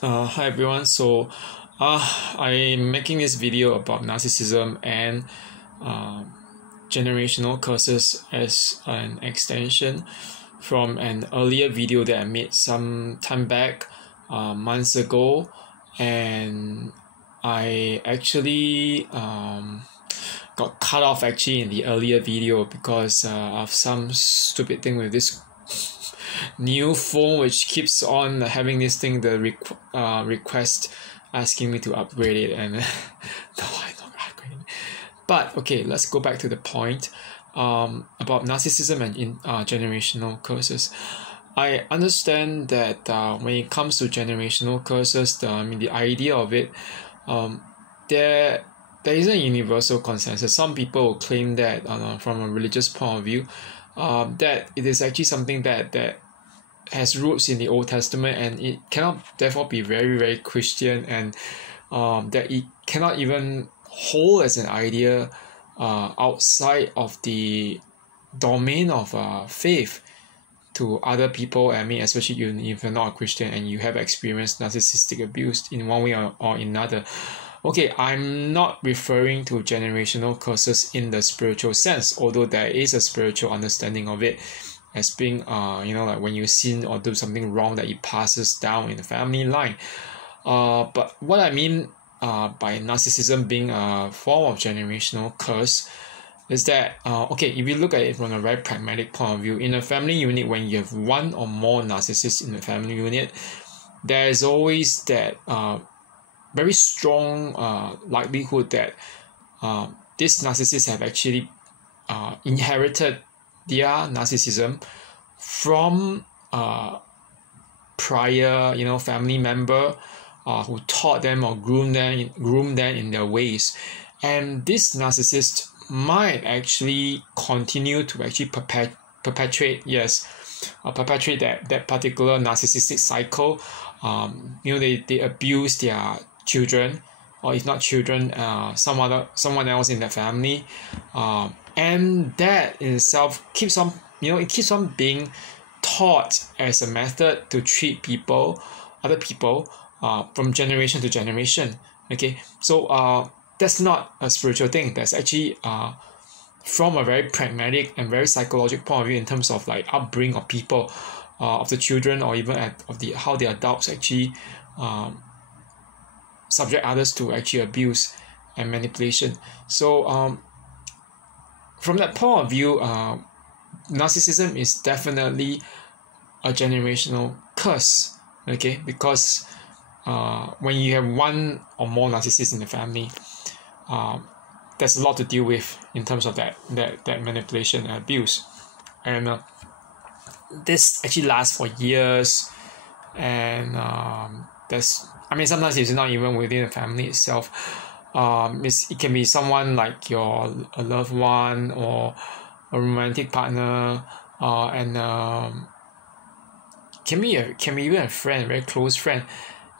Hi everyone. I'm making this video about narcissism and generational curses as an extension from an earlier video that I made some time back, months ago, and I actually got cut off actually in the earlier video because of some stupid thing with this new phone which keeps on having this thing, the request asking me to upgrade it, and no, I'm not upgrading. But okay, let's go back to the point about narcissism and generational curses. I understand that when it comes to generational curses, the idea of it, there isn't a universal consensus. Some people will claim that from a religious point of view, that it is actually something that has roots in the Old Testament, and it cannot therefore be very, very Christian, and that it cannot even hold as an idea outside of the domain of faith to other people. I mean, especially if you're not a Christian and you have experienced narcissistic abuse in one way or another. Okay, I'm not referring to generational curses in the spiritual sense, although there is a spiritual understanding of it as being, like when you sin or do something wrong, that it passes down in the family line. But what I mean by narcissism being a form of generational curse is that, okay, if you look at it from a very pragmatic point of view, in a family unit, when you have one or more narcissists in the family unit, there is always that very strong likelihood that these narcissists have actually inherited their narcissism from prior, family member who taught them or groomed them in their ways, and this narcissist might actually continue to actually perpetuate that particular narcissistic cycle. They abuse their children, or if not children, someone else in the family, and that in itself keeps on being taught as a method to treat other people from generation to generation. Okay, so that's not a spiritual thing. That's actually from a very pragmatic and very psychological point of view, in terms of like upbringing of people, of the children, or even how the adults actually subject others to actually abuse and manipulation. So from that point of view, narcissism is definitely a generational curse. Okay, because when you have one or more narcissists in the family, there's a lot to deal with in terms of that manipulation and abuse, and this actually lasts for years, and sometimes it's not even within the family itself. It can be someone like a loved one or a romantic partner, and can be even a friend, a very close friend,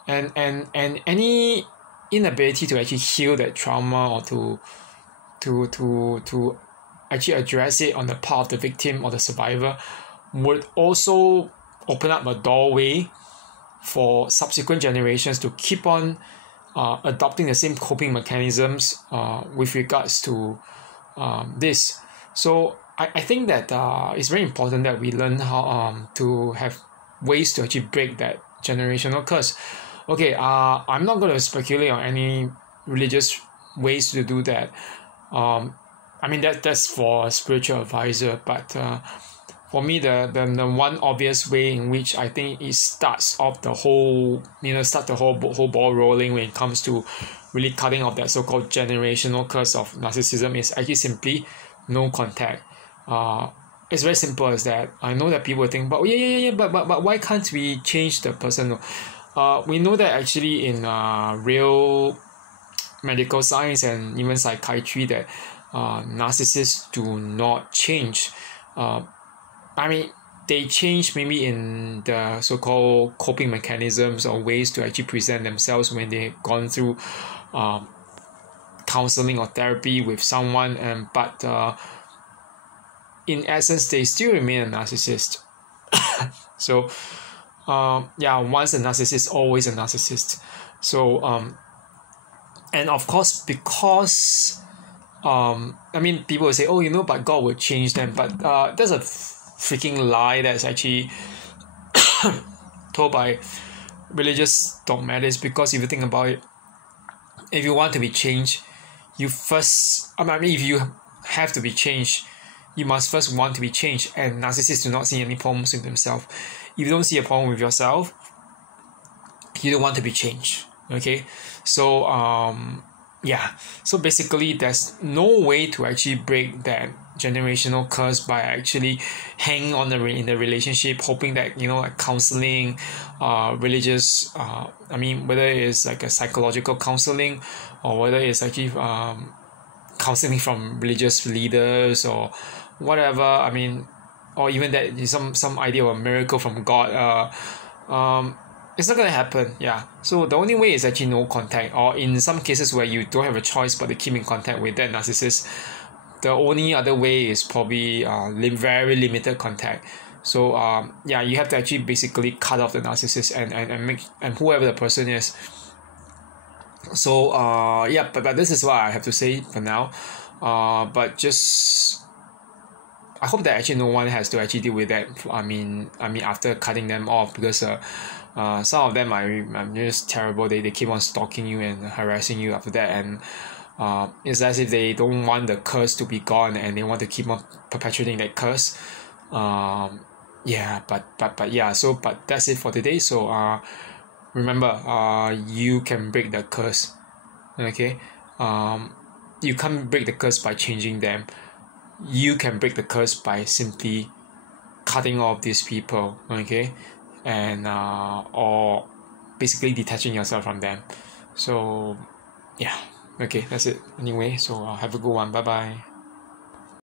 and any inability to actually heal that trauma, or to actually address it on the part of the victim or the survivor, would also open up a doorway for subsequent generations to keep on adopting the same coping mechanisms with regards to this. So I think that it's very important that we learn how to have ways to actually break that generational curse. Okay, I'm not going to speculate on any religious ways to do that. That's for a spiritual advisor, but for me, the one obvious way in which I think it starts off the whole ball rolling when it comes to really cutting off that so-called generational curse of narcissism is actually simply no contact. It's very simple as that. I know that people think, but but why can't we change the person? We know that actually in real medical science and even psychiatry, that narcissists do not change. They change maybe in the so-called coping mechanisms or ways to actually present themselves when they've gone through counseling or therapy with someone, but in essence they still remain a narcissist. So yeah, once a narcissist, always a narcissist. So and of course, because I mean, people will say, oh, you know, but God will change them, but that's a freaking lie that's actually told by religious dogmatics. Because if you think about it, if you want to be changed, you first, I mean, if you have to be changed, you must first want to be changed. And narcissists do not see any problems with themselves. If you don't see a problem with yourself, you don't want to be changed. Okay, so yeah, so basically there's no way to actually break that generational curse by actually hanging on in the relationship, hoping that, you know, like counseling, religious, I mean, whether it's like a psychological counseling, or whether it's actually counseling from religious leaders or whatever, I mean, or even that is some idea of a miracle from God. It's not going to happen. Yeah, so the only way is actually no contact, or in some cases where you don't have a choice but to keep in contact with that narcissist, the only other way is probably very limited contact. So yeah, you have to actually basically cut off the narcissist and make, and whoever the person is. So yeah, but this is what I have to say for now. But just, I hope that actually no one has to actually deal with that. I mean after cutting them off, because some of them are just terrible. They keep on stalking you and harassing you after that, and it's as if they don't want the curse to be gone and they want to keep on perpetuating that curse. Yeah, but yeah, so but that's it for today. So remember, you can break the curse. Okay, you can't break the curse by changing them. You can break the curse by simply cutting off these people. Okay, and or basically detaching yourself from them. So yeah, okay, that's it anyway. So have a good one. Bye bye.